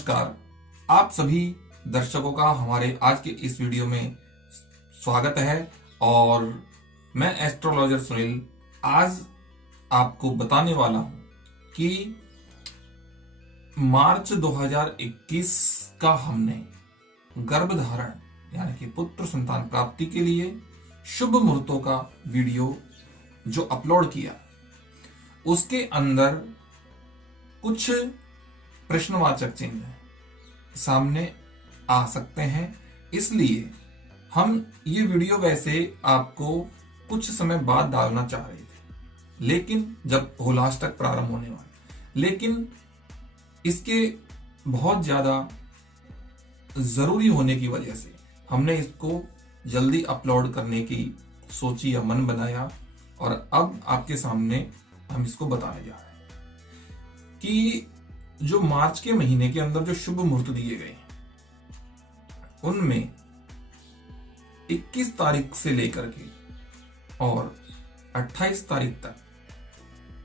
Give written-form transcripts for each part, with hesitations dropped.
नमस्कार। आप सभी दर्शकों का हमारे आज के इस वीडियो में स्वागत है और मैं एस्ट्रोलॉजर सुनील आज आपको बताने वाला हूं कि मार्च 2021 का हमने गर्भधारण यानी कि पुत्र संतान प्राप्ति के लिए शुभ मुहूर्तों का वीडियो जो अपलोड किया, उसके अंदर कुछ प्रश्नवाचक चिन्ह सामने आ सकते हैं। इसलिए हम ये वीडियो वैसे आपको कुछ समय बाद डालना चाह रहे थे, लेकिन जब होलाष्टक प्रारंभ होने वाला, लेकिन इसके बहुत ज्यादा जरूरी होने की वजह से हमने इसको जल्दी अपलोड करने की सोची या मन बनाया और अब आपके सामने हम इसको बताने जा रहे हैं कि जो मार्च के महीने के अंदर जो शुभ मुहूर्त दिए गए हैं उनमें 21 तारीख से लेकर के और 28 तारीख तक,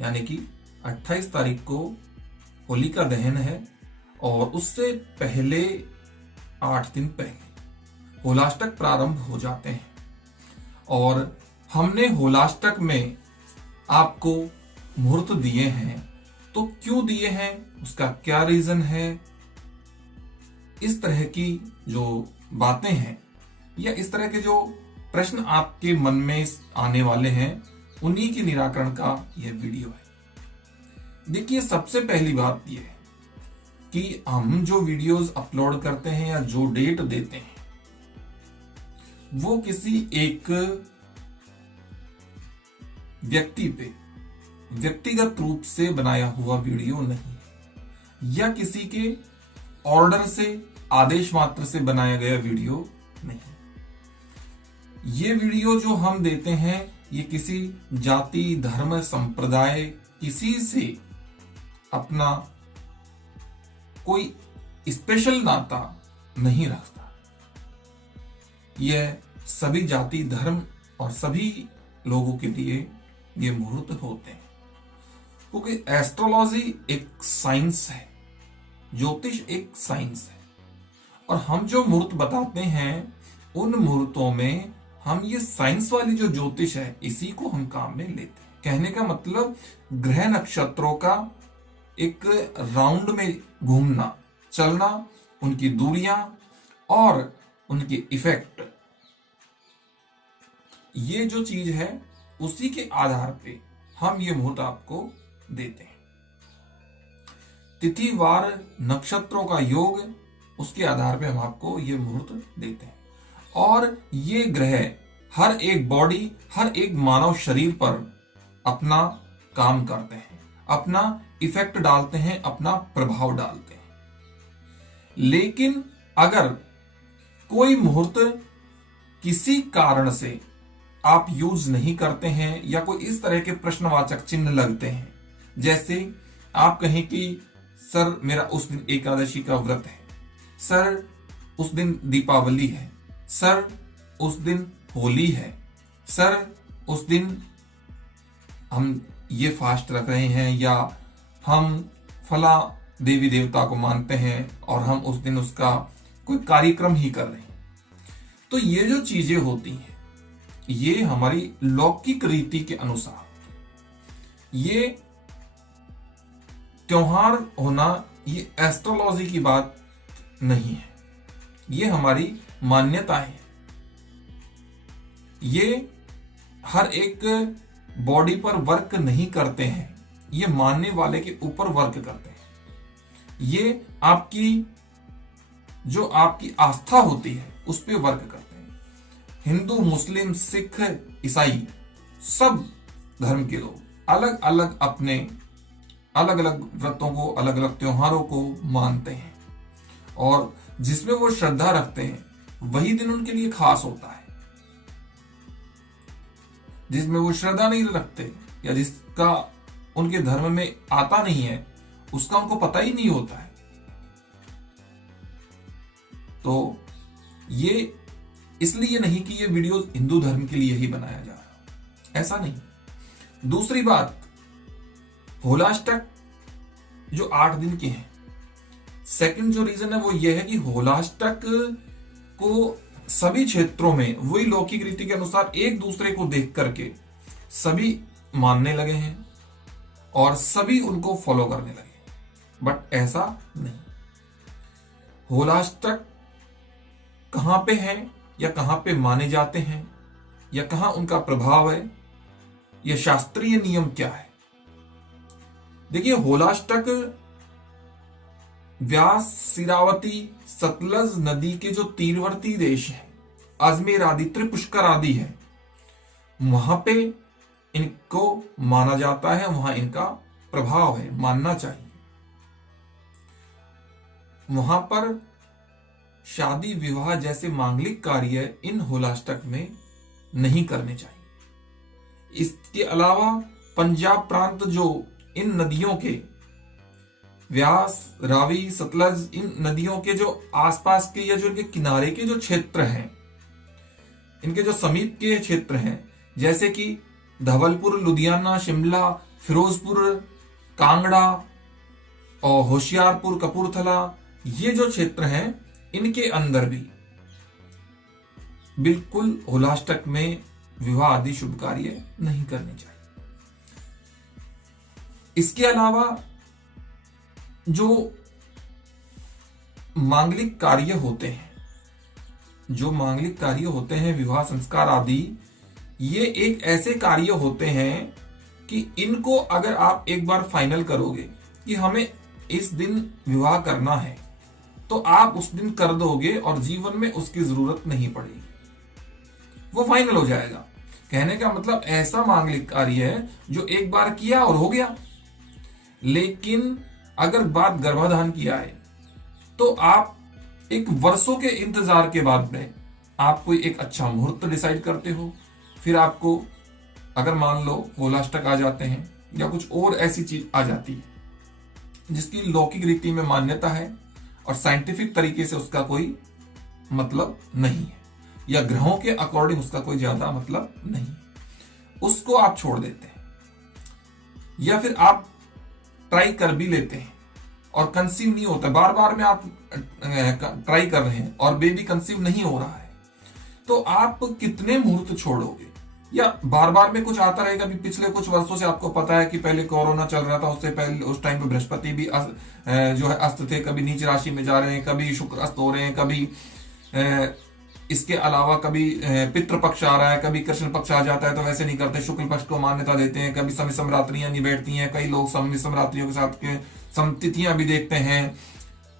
यानी कि 28 तारीख को होलिका दहन है और उससे पहले 8 दिन पहले होलाष्टक प्रारंभ हो जाते हैं। और हमने होलाष्टक में आपको मुहूर्त दिए हैं, तो क्यों दिए हैं, उसका क्या रीजन है, इस तरह की जो बातें हैं या इस तरह के जो प्रश्न आपके मन में आने वाले हैं, उन्हीं के निराकरण का यह वीडियो है। देखिए, सबसे पहली बात यह है कि हम जो वीडियोस अपलोड करते हैं या जो डेट देते हैं वो किसी एक व्यक्ति पे व्यक्तिगत रूप से बनाया हुआ वीडियो नहीं है या किसी के ऑर्डर से आदेश मात्र से बनाया गया वीडियो नहीं। ये वीडियो जो हम देते हैं ये किसी जाति, धर्म, संप्रदाय, किसी से अपना कोई स्पेशल नाता नहीं रखता। यह सभी जाति, धर्म और सभी लोगों के लिए ये मुहूर्त होते हैं, क्योंकि एस्ट्रोलॉजी एक साइंस है, ज्योतिष एक साइंस है और हम जो मुहूर्त बताते हैं उन मुहूर्तों में हम ये साइंस वाली जो ज्योतिष है इसी को हम काम में लेते हैं। कहने का मतलब ग्रह नक्षत्रों का एक राउंड में घूमना, चलना, उनकी दूरियां और उनके इफेक्ट, ये जो चीज है उसी के आधार पे हम ये मुहूर्त आपको देते हैं। तिथि, वार, नक्षत्रों का योग, उसके आधार पे हम आपको ये मुहूर्त देते हैं। और ये ग्रह हर एक बॉडी, हर एक मानव शरीर पर अपना काम करते हैं, अपना इफेक्ट डालते हैं, अपना प्रभाव डालते हैं। लेकिन अगर कोई मुहूर्त किसी कारण से आप यूज नहीं करते हैं या कोई इस तरह के प्रश्नवाचक चिन्ह लगते हैं, जैसे आप कहें कि सर मेरा उस दिन एकादशी का व्रत है, सर उस दिन दीपावली है, सर उस दिन होली है, सर उस दिन हम ये फास्ट रख रहे हैं या हम फला देवी देवता को मानते हैं और हम उस दिन उसका कोई कार्यक्रम ही कर रहे हैं। तो ये जो चीजें होती हैं ये हमारी लौकिक रीति के अनुसार, ये त्योहार होना ये एस्ट्रोलॉजी की बात नहीं है, ये हमारी मान्यताएं हैं। ये हर एक बॉडी पर वर्क नहीं करते हैं, ये मानने वाले के ऊपर वर्क करते हैं। ये आपकी जो आपकी आस्था होती है उस पर वर्क करते हैं। हिंदू, मुस्लिम, सिख, ईसाई, सब धर्म के लोग अलग अलग अपने अलग अलग व्रतों को, अलग अलग त्योहारों को मानते हैं और जिसमें वो श्रद्धा रखते हैं वही दिन उनके लिए खास होता है। जिसमें वो श्रद्धा नहीं रखते या जिसका उनके धर्म में आता नहीं है उसका उनको पता ही नहीं होता है। तो ये इसलिए नहीं कि ये वीडियो हिंदू धर्म के लिए ही बनाया जा रहा, ऐसा नहीं। दूसरी बात, होलाष्टक जो 8 दिन के हैं, सेकंड जो रीजन है वो ये है कि होलाष्टक को सभी क्षेत्रों में वही लौकिक रीति के अनुसार एक दूसरे को देख करके सभी मानने लगे हैं और सभी उनको फॉलो करने लगे हैं। बट ऐसा नहीं। होलाष्टक कहां पे है या कहां पे माने जाते हैं या कहां उनका प्रभाव है, यह शास्त्रीय नियम क्या है? देखिए, होलाष्टक व्यास, सिरावती, सतलज नदी के जो तीरवर्ती देश हैं, अजमेर आदि, त्रिपुष्कर आदि है, वहां पे इनको माना जाता है, वहां इनका प्रभाव है, मानना चाहिए। वहां पर शादी विवाह जैसे मांगलिक कार्य इन होलाष्टक में नहीं करने चाहिए। इसके अलावा पंजाब प्रांत जो इन नदियों के व्यास, रावी, सतलज, इन नदियों के जो आसपास के या जो इनके किनारे के जो क्षेत्र हैं, इनके जो समीप के क्षेत्र हैं, जैसे कि धवलपुर, लुधियाना, शिमला, फिरोजपुर, कांगड़ा और होशियारपुर, कपूरथला, ये जो क्षेत्र हैं, इनके अंदर भी बिल्कुल होलाष्टक में विवाह आदि शुभ कार्य नहीं करने चाहिए। इसके अलावा जो मांगलिक कार्य होते हैं, विवाह संस्कार आदि, ये एक ऐसे कार्य होते हैं कि इनको अगर आप एक बार फाइनल करोगे कि हमें इस दिन विवाह करना है, तो आप उस दिन कर दोगे और जीवन में उसकी जरूरत नहीं पड़ेगी, वो फाइनल हो जाएगा। कहने का मतलब ऐसा मांगलिक कार्य है जो एक बार किया और हो गया। लेकिन अगर बात गर्भाधान की आए तो आप एक वर्षों के इंतजार के बाद में आप कोई एक अच्छा मुहूर्त डिसाइड करते हो, फिर आपको अगर मान लो होलाष्टक आ जाते हैं या कुछ और ऐसी चीज आ जाती है जिसकी लौकिक रीति में मान्यता है और साइंटिफिक तरीके से उसका कोई मतलब नहीं है, या ग्रहों के अकॉर्डिंग उसका कोई ज्यादा मतलब नहीं है, उसको आप छोड़ देते हैं। या फिर आप ट्राई कर भी लेते हैं और कंसीव नहीं होता, बार बार में आप ट्राई कर रहे हैं और बेबी कंसीव नहीं हो रहा है, तो आप कितने मुहूर्त छोड़ोगे? या बार बार में कुछ आता रहेगा। भी पिछले कुछ वर्षों से आपको पता है कि पहले कोरोना चल रहा था, उससे पहले उस टाइम पे बृहस्पति भी जो है अस्त थे, कभी नीच राशि में जा रहे हैं, कभी शुक्र अस्त हो रहे हैं, कभी इसके अलावा कभी पितृपक्ष आ रहा है, कभी कृष्ण पक्ष आ जाता है, तो वैसे नहीं करते, शुक्ल पक्ष को मान्यता देते हैं। कभी समिसम रात्रियां नहीं बैठती हैं, कई लोग समिसम रात्रियों के साथ के समतिथियां भी देखते हैं,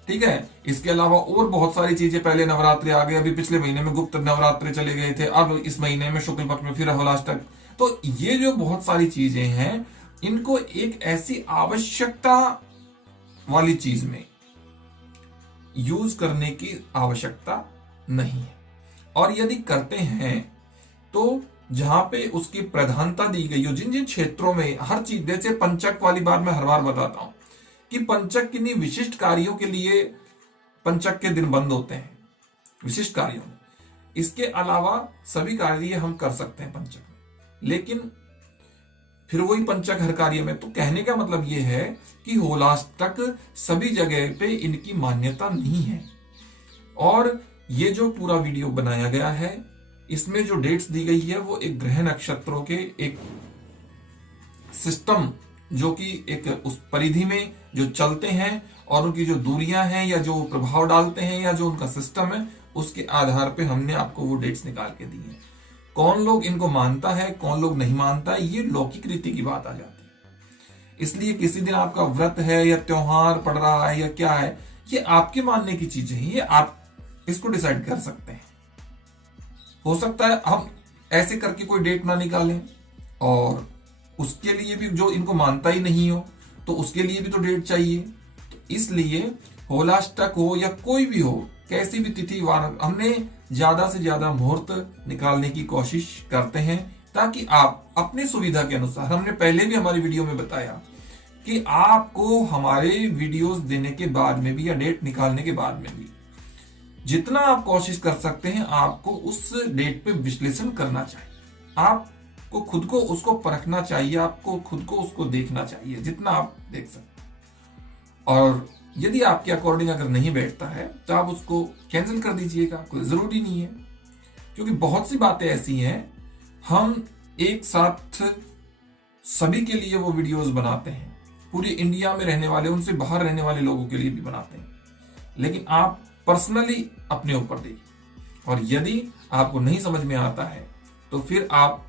ठीक है। इसके अलावा और बहुत सारी चीजें, पहले नवरात्रि आ गए, अभी पिछले महीने में गुप्त नवरात्रि चले गए थे, अब इस महीने में शुक्ल पक्ष में फिर होलाष्टक। तो ये जो बहुत सारी चीजें हैं, इनको एक ऐसी आवश्यकता वाली चीज में यूज करने की आवश्यकता नहीं है। और यदि करते हैं तो जहां पे उसकी प्रधानता दी गई हो, जिन जिन क्षेत्रों में हर चीज, जैसे पंचक वाली बात मैं हर बार बताता हूं कि पंचक किन्हीं विशिष्ट कार्यों के लिए पंचक के दिन बंद होते हैं, विशिष्ट कार्यों में। इसके अलावा सभी कार्य हम कर सकते हैं पंचक में, लेकिन फिर वही पंचक हर कार्य में। तो कहने का मतलब यह है कि होलाष्टक सभी जगह पे इनकी मान्यता नहीं है। और ये जो पूरा वीडियो बनाया गया है, इसमें जो डेट्स दी गई है वो एक ग्रह नक्षत्रों के एक सिस्टम, जो कि एक उस परिधि में जो चलते हैं और उनकी जो दूरियां हैं या जो प्रभाव डालते हैं या जो उनका सिस्टम है, उसके आधार पे हमने आपको वो डेट्स निकाल के दी है। कौन लोग इनको मानता है, कौन लोग नहीं मानता है, ये लौकिक रीति की बात आ जाती है। इसलिए किसी दिन आपका व्रत है या त्योहार पड़ रहा है या क्या है, ये आपके मानने की चीजें हैं, ये आप इसको डिसाइड कर सकते हैं। हो सकता है हम ऐसे करके कोई डेट ना निकालें और उसके लिए भी जो इनको मानता ही नहीं हो तो उसके लिए भी तो डेट चाहिए। तो इसलिए होलाष्टक हो या कोई भी हो, कैसी भी तिथि वार, हमने ज्यादा से ज्यादा मुहूर्त निकालने की कोशिश करते हैं ताकि आप अपनी सुविधा के अनुसार, हमने पहले भी हमारी वीडियो में बताया कि आपको हमारे वीडियोस देने के बाद में भी या डेट निकालने के बाद में भी जितना आप कोशिश कर सकते हैं, आपको उस डेट पे विश्लेषण करना चाहिए, आपको खुद को उसको परखना चाहिए, आपको खुद को उसको देखना चाहिए जितना आप देख सकते हैं। और यदि आपके अकॉर्डिंग अगर नहीं बैठता है तो आप उसको कैंसिल कर दीजिएगा, कोई जरूरी नहीं है। क्योंकि बहुत सी बातें ऐसी हैं, हम एक साथ सभी के लिए वो वीडियोस बनाते हैं, पूरी इंडिया में रहने वाले, उनसे बाहर रहने वाले लोगों के लिए भी बनाते हैं, लेकिन आप पर्सनली अपने ऊपर देखिए। और यदि आपको नहीं समझ में आता है तो फिर आप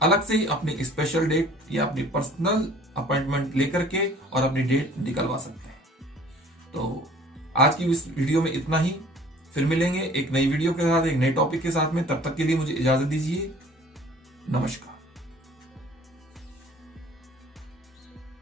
अलग से ही अपनी स्पेशल डेट या अपनी पर्सनल अपॉइंटमेंट लेकर के और अपनी डेट निकलवा सकते हैं। तो आज की इस वीडियो में इतना ही। फिर मिलेंगे एक नई वीडियो के साथ, एक नए टॉपिक के साथ में। तब तक के लिए मुझे इजाजत दीजिए। नमस्कार।